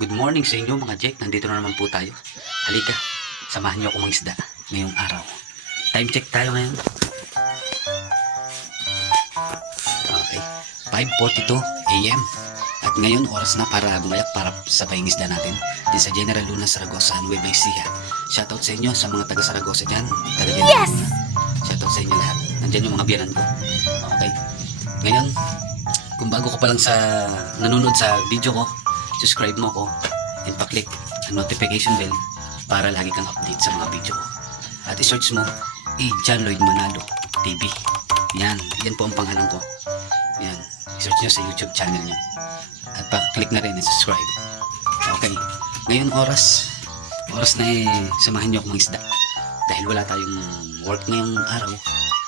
Good morning sa inyo mga Jack. Nandito na naman po tayo. Halika, samahan niyo ako mangisda ngayong araw. Time check tayo ngayon. Okay, 5:42 AM. At ngayon oras na para bumalik para sabay isda natin din sa General Luna, Saragossa, Nueva Ecija. Shoutout sa inyo sa mga taga Saragossa dyan. Yes! Shoutout sa inyo lahat. Nandyan yung mga biyanan ko. Okay. Ngayon, kung bago ko pa lang sa nanonood sa video ko, subscribe mo ko and pa-click ang notification bell para lagi kang update sa mga video ko. At i-search mo John Lloyd Manalo TV. Yan po ang pangalan ko. Yan, i-search nyo sa YouTube channel nyo. At pa-click na rin and subscribe. Okay, ngayon oras na samahan nyo akong isda. Dahil wala tayong work ngayong araw,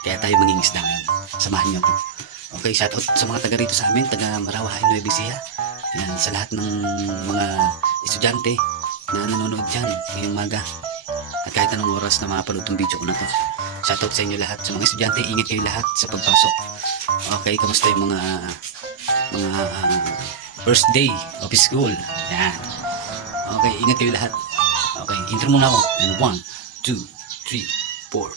kaya tayo mangingisda ngayon. Samahan nyo ako. Okay, shoutout sa mga taga rito sa amin, taga Marawahay, Nueva Ecija. Yan, sa lahat ng mga estudyante na nanonood dyan ngayong maga. At kahit anong oras na mapanood itong video ko na to. Shoutout sa inyo lahat. Sa mga estudyante, ingat kayo lahat sa pagpasok. Okay, kamusta yung mga first day of school? Yan. Okay, ingat kayo lahat. Okay, intro muna ako. And 1, 2, 3, 4.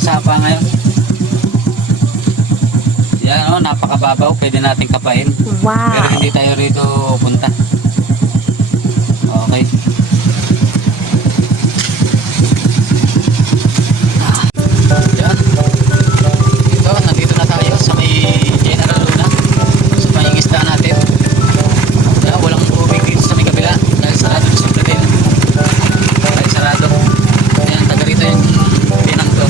Sapa ngayon. Yan o, napakababaw. Pwede natin kapain. Wow. Pero hindi tayo rito punta. Okay. Yan. Ito, nandito na tayo sa may General Luna. Sa pangingisda natin. Yan, walang tubig dito sa may kabila. Dahil sarado na sa Bradel. Dahil sarado. Yan, taga rito yung pinang to.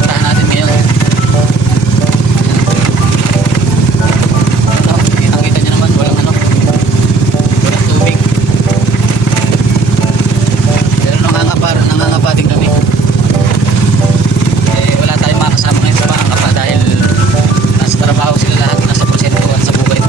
Puntahan natin ngayon. Kitang-kita nyo naman, walang tubig. Pero nangangapa din kami. Wala tayong makasama ngayon sa makangapa dahil nasa trabaho sila lahat, nasa prosentuhan sa buhay.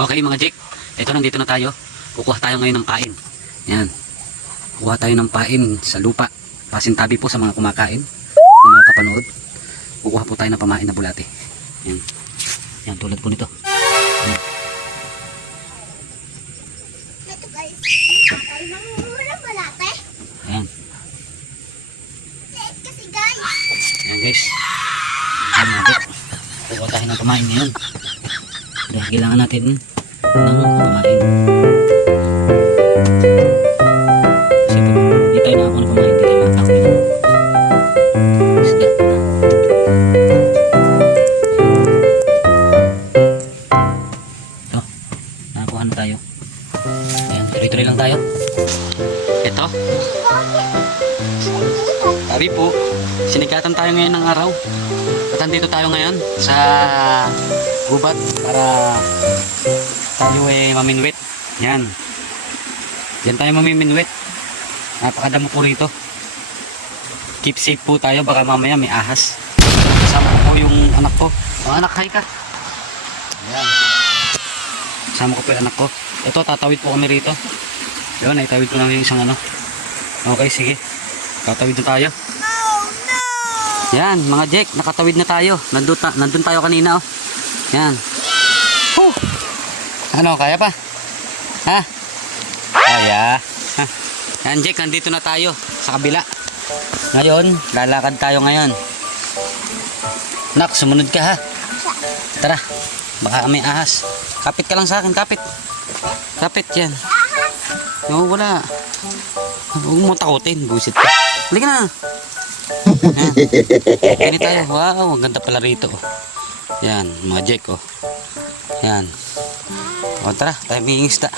Okay mga Jack, ito nandito na tayo. Kukuha tayo ngayon ng pain. Yan. Kukuha tayo ng pain sa lupa. Pasintabi po sa mga kumakain, ng mga kapanood. Kukuha po tayo ng pamain na bulate. Yan. Yan, tulad po nito. Yan. Ito guys, ay mamumura ng bulate. Yan. Kasi guys. Yan guys. Yan mga Jack. Kukuha tayo tayo ng pamain ngayon. Dahil kailangan natin ng pamain. Kasi pag hindi tayo nakakuha ng pamain, hindi tayo makakahuli ng isda. Ito, nakakuha na tayo. Ayan, tuloy-tuloy lang tayo. Ito. Sabi po, sinikatan tayo ngayon ng araw. At andito tayo ngayon sa gubat para tayo maminwit. Yan. Yan tayo mamiminwit. Napakadamo po rito. Keep safe po tayo, baka mamaya may ahas. Kasama ko po yung anak ko. O anak, hi ka. Yan. Kasama ko po yung anak ko. Ito, tatawid po kami rito. Yun, naitawid ko na yung isang ano. Okay, sige. Tatawid na tayo. Yan, mga Jack, nakatawid na tayo. Nandun tayo kanina, oh. Yan. Whew. Ano, kaya pa? Ha? Kaya. Ha? Yan, Jack, nandito na tayo sa kabila. Ngayon, lalakad tayo ngayon. Nak, sumunod ka, ha? Tara, baka may ahas. Kapit ka lang sa akin, kapit. Kapit yan. No, wala. Huwag mo takutin, busit ka. Halika na. Yan. Ini tayo. Wow, ang ganda pala rito. Yan, mga Jack, oh. Yan. O, tara, tayo may isda.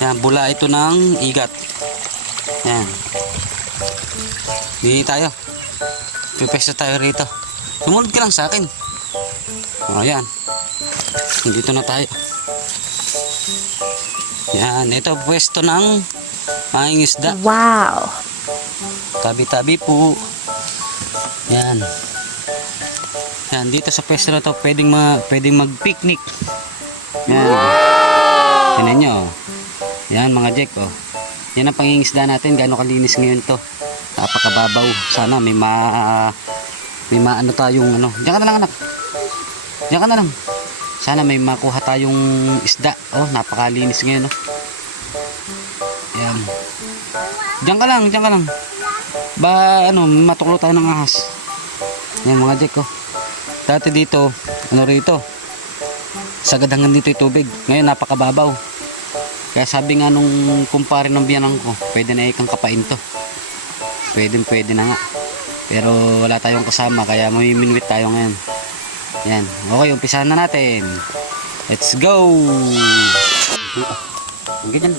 Yan, bula ito ng igat. Yan. Dito tayo. Pipesta tayo rito. Sumunod ka lang sa akin. O, yan. Dito na tayo. Yan, ito pwesto ng panging isda. Wow. Tabi-tabi po. Yan. Yan, dito sa pwesto na to pwedeng mag-picnic. Yan. Tingnan nyo. Yan mga Jack, oh. Yan ang pangingisda natin. Gaano kalinis ngayon to. Napakababaw. Sana may maano tayong ano. Diyan ka na lang, anak. Diyan ka na lang. Sana may makuha tayong isda. Oh, napakalinis ngayon, oh. Yan. Diyan ka lang, diyan ka lang. Ba, ano, matuklo tayo ng ahas. Yan mga Jack, oh. Dati dito, ano rito, sagad hanggang dito yung tubig. Ngayon napakababaw. Kaya sabi nga nung kumpare ng biyanan ko, pwede na ikang kapain to. Pwede na nga. Pero wala tayong kasama, kaya mamiminwit tayo ngayon. Yan. Okay, umpisahan na natin. Let's go! Ang ganyan.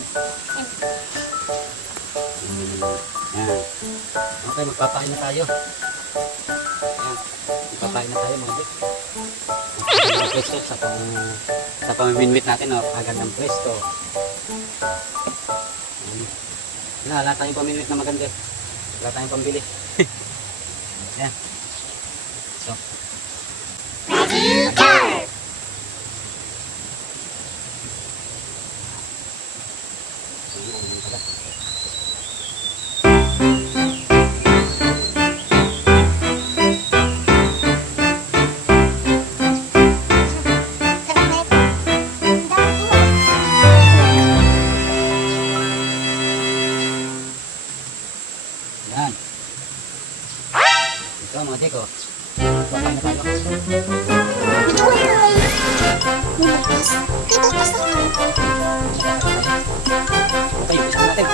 Yan. Okay, magpapain na tayo. Yan. Magpapain na tayo mga Jack. Ang pwesto sa pamiminwit natin, oh. Agandang pwesto. Wala tayong paminwit na maganda. Wala tayong pambili. Yan. So. Yan. Ito mga Jack, oh. Papain na tayo. Okay, umpisa natin.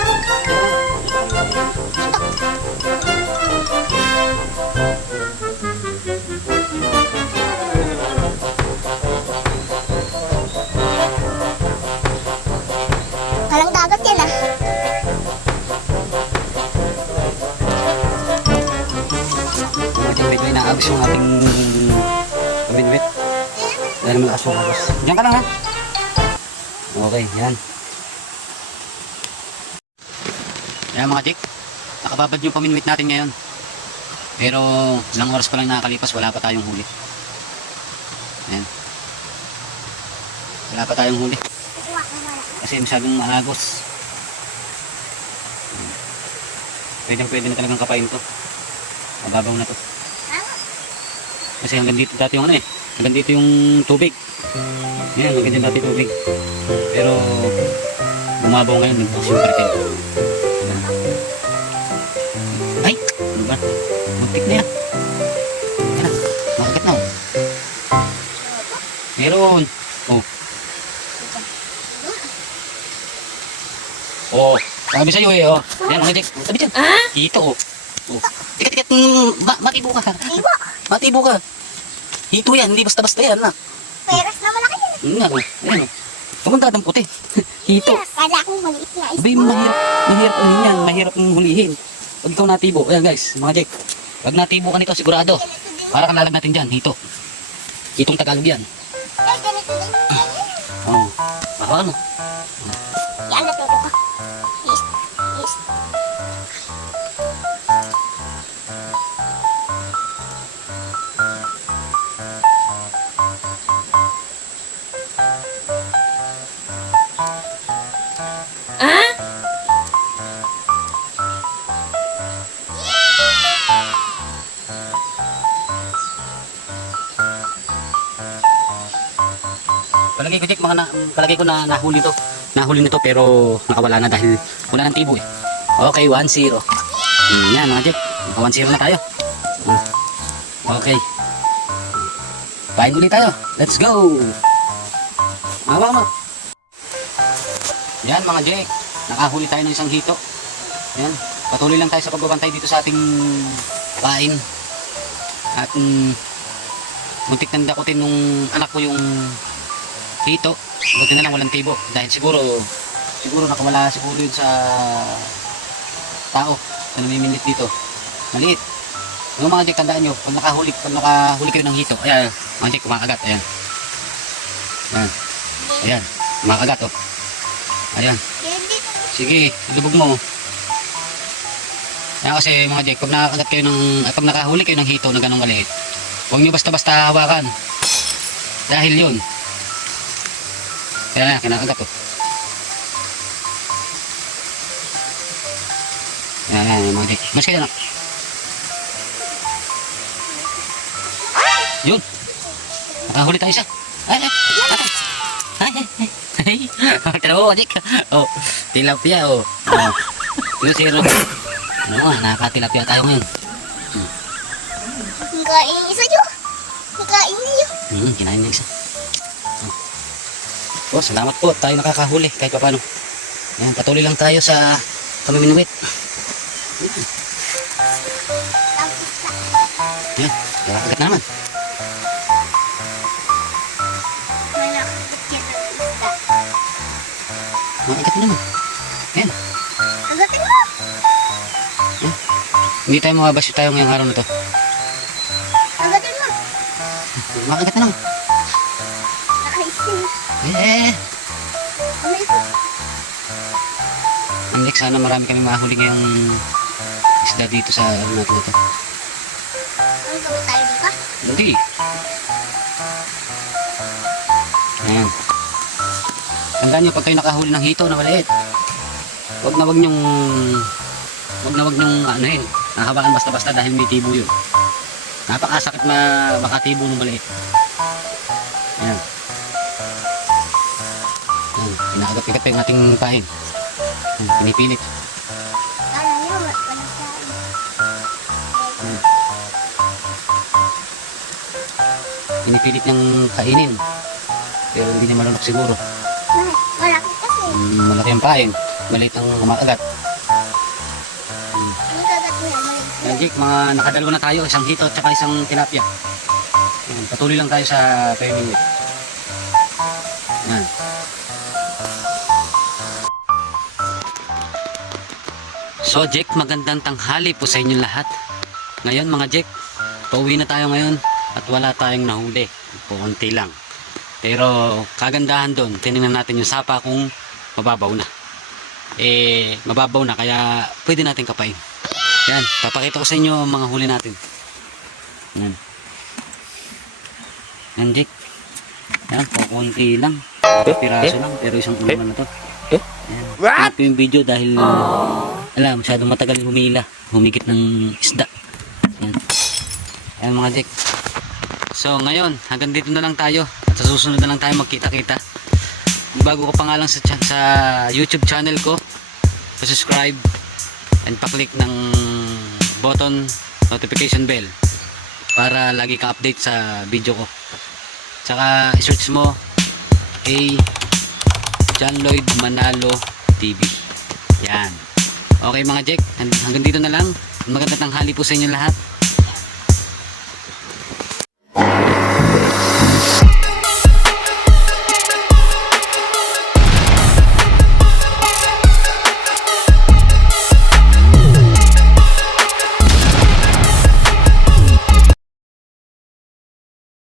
Kalang dagat yan ah. Medyo inaabos yung ating paminwit. Dahil malakas yung agos. Diyan ka lang, ha? Okay, yan. Yan mga Jack, nakababad yung paminwit natin ngayon. Pero ilang oras pa lang nakakalipas, wala pa tayong huli. Yan. Wala pa tayong huli. Kasi masyadong agos. Pwede na talagang kapain to. Mababaw na to. Kasi hanggang dito dati yung ano, hanggang dito yung tubig. Yan, hanggang dito dati tubig. Pero bumabaw ngayon, nagbukas yung parking. Ay, ano ba? Muntik na yan. Yan, makakit na, oh. Meron. Oh. Oh. Sabi sa'yo eh. Oh. Yan mga Jack. Sabi dyan. Hito oh. Oh. Tikat. Matibo ka. Ibo. Matibo ka. Hito yan. Hindi basta-basta yan na. Peras na malaki yan. Nga oh. Ayan oh. Huwag mong dadamputin. Hito. Peras. Kala ko maliit na isda. Abay, mahirap ano yan. Mahirap ng hulihin. Huwag ikaw natibo. Ayan guys, mga Jack. Huwag natibo ka nito, sigurado. Para kalalag natin dyan, hito. Hitong Tagalog yan. Eh, ganito din. Oo. Ano? Yan na toto ko. Yes. Yes. Palagay ko na nahuli to. Nahuli nito pero nakawala na dahil wala ng tibo eh. Okay, 1-0. Yan mga Jack. 1-0 na tayo. Okay. Pahin ulit tayo. Let's go. Mawa mo. Yan mga Jack. Nakahuli tayo ng isang hito. Yan. Patuloy lang tayo sa pagbabantay dito sa ating pain. At muntik nang dakutin nung anak ko yung hito. Buti na lang walang tibo. Dahil siguro nakawala siguro yun sa tao na namimindit dito. Maliit. Yung mga Jack, tandaan nyo, pag nakahuli kayo ng hito, ayan, mga Jack, kumakagat, ayan. Ayan, kumakagat, oh. Ayan. Sige, ilubog mo. Ayan kasi mga Jack, pag nakahuli kayo ng hito na ganong maliit, huwag nyo basta-basta hawakan. Dahil yun. Kaya kinakagat, oh. Ayan, mga Jack. Mas kaya na. Yun. Nakahuli tayo isa. Ay. Tara mo, Jack. Oh, tilapia, oh. Yun, zero. Ano, nakakatilapia tayo ngayon. Kain isa yun. Kain niyo. Kinain niya isa. Oh, salamat po. Tayo nakakahuli kahit pa paano. Ayan, patuloy lang tayo sa pamiminuwit. Ayan, nakakagat na naman. Makagat na naman. Ayan. Agatin mo. Hindi tayo mababasyo tayo ngayong araw na to. Agatin mo. Makagat na naman. Nakaisin. Alex, sana marami kami mahuli ngayong isda dito sa ano natin ito. Ang gawin tayo dito? Hindi. Ayan. Tandaan nyo, pag kayo nakahuli ng hito na maliit, wag na wag nyong anuhin, nahawakan basta-basta dahil may tibo yun. Napakasakit makatibo ng maliit. Ayan. Ayan. Pinakagat-igat pa yung ating pain. Ayan. Pinipilit. Sana nyo, walang kain. Pinipilit niyang kainin. Pero hindi niya malunok siguro. Malaki kasi. Malaki ang pain. Maliit ang kumakagat. Ano kagat mo yan? Maliit. Ayan, Jake, mga nakadalawa na tayo. Isang hito at saka isang tilapia. Ayan, patuloy lang tayo sa 5 minutes. Ayan. So Jake, magandang tanghali po sa inyong lahat. Ngayon mga Jake, pauwi na tayo ngayon at wala tayong nahuli. Kunti lang. Pero kagandahan doon, tinignan natin yung sapa kung mababaw na. Mababaw na kaya pwede natin kapain. Yan, papakita ko sa inyo ang mga huli natin. Yan. Yan Jake. Yan, kunti lang. Piraso lang, pero isang ulo na to. Yan. Ito yung video dahil masyadong matagal humigit ng isda. Yan. Yan mga Jack. So ngayon, hanggang dito na lang tayo. At sa susunod na lang tayo magkita-kita. Bago ko pa nga lang sa YouTube channel ko, pa-subscribe and pa-click ng button notification bell para lagi ka update sa video ko. Tsaka search mo A John Lloyd Manalo TV. Yan. Okay mga Jack, hanggang dito na lang. Magandang tanghali po sa inyo lahat.